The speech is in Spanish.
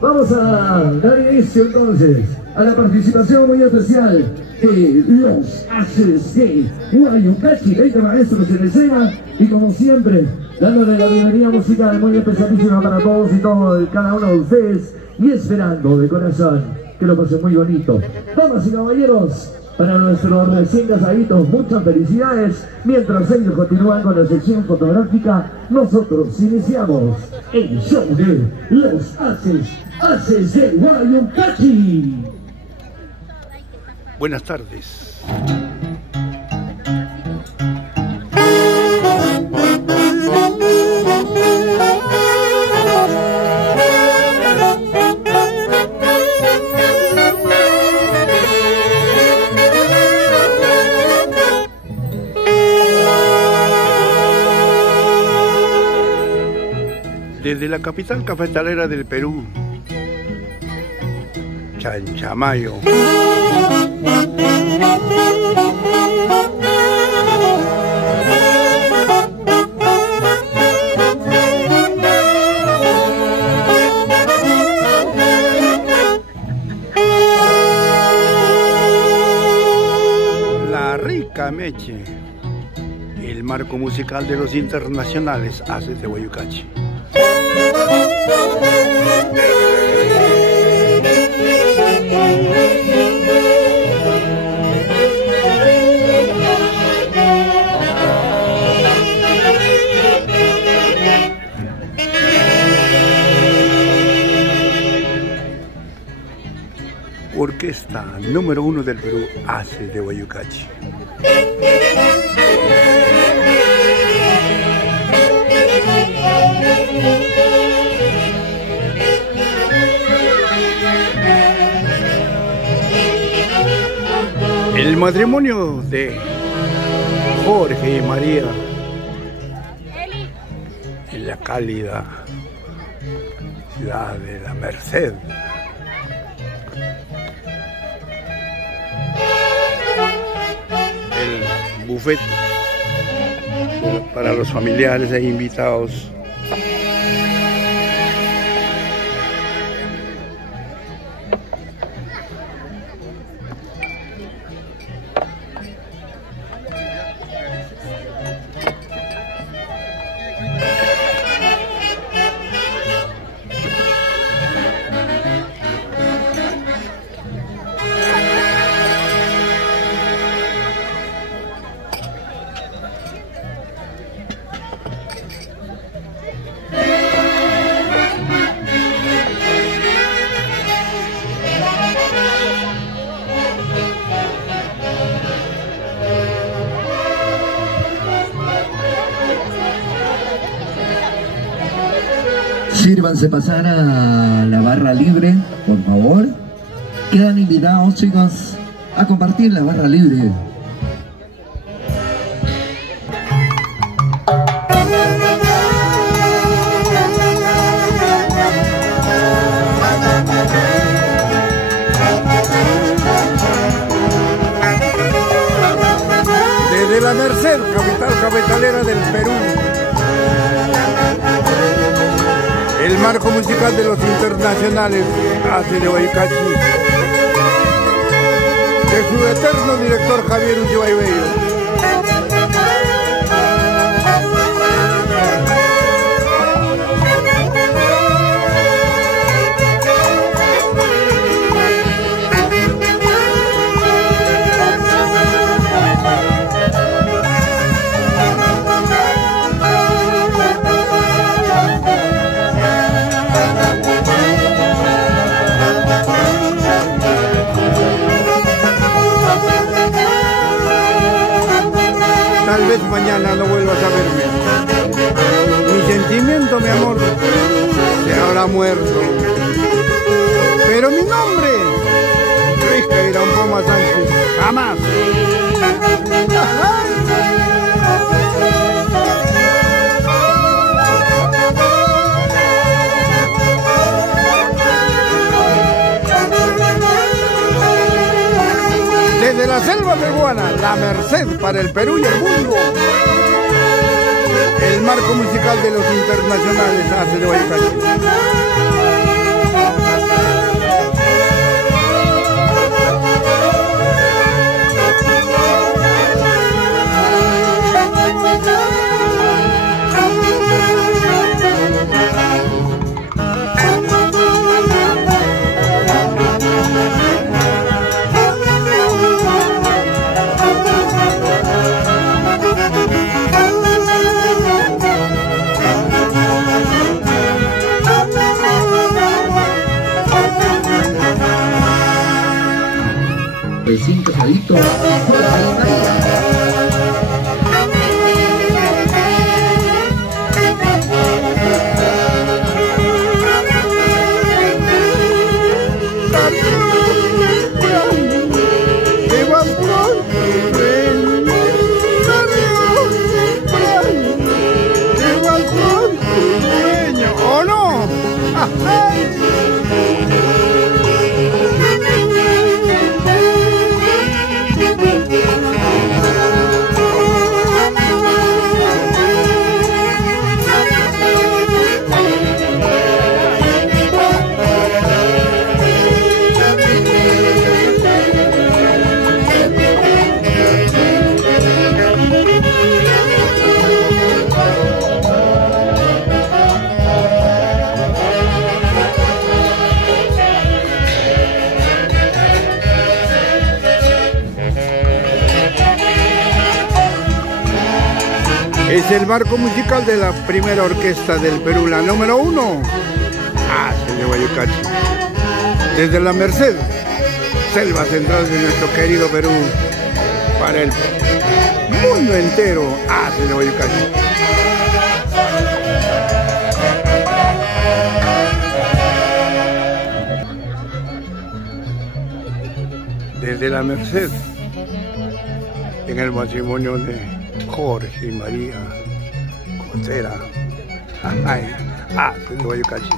Vamos a dar inicio entonces a la participación muy especial de los Haces de Guayucachi, 20 maestros en escena, y como siempre dándole la bienvenida musical muy especialísima para todos y cada uno de ustedes, y esperando de corazón que lo pasen muy bonito. Damas y caballeros, para nuestros recién casaditos, muchas felicidades. Mientras ellos continúan con la sección fotográfica, nosotros iniciamos el show de los Haces de Guayucachi. Buenas tardes. Desde la capital cafetalera del Perú, Chanchamayo, la rica Meche, el marco musical de los internacionales Haces de Guayucachi. Orquesta número 1 del Perú, Haces de Guayucachi. El matrimonio de Jorge y María en la cálida ciudad de La Merced. El buffet para los familiares e invitados. Sírvanse pasar a la barra libre, por favor. Quedan invitados, chicos, a compartir la barra libre. Desde La Merced, capital cafetalera del Perú, el marco musical de los internacionales Haces de Guayucachi, de su eterno director Javier Ulloa Bello. Tal vez mañana no vuelvas a verme. Mi sentimiento, mi amor, se habrá muerto. Pero mi nombre, Luis Cairampoma Sánchez, jamás. Desde la selva peruana, La Merced para el Perú y el mundo, el marco musical de los internacionales Haces de Guayucachi. recién casadito. Es el marco musical de la primera orquesta del Perú, la número 1. de Guayucachi. Desde la Merced, selva central de nuestro querido Perú, para el mundo entero, de Guayucachi. Desde la Merced, en el matrimonio de Jorge y María Cotera, de Guayucachi.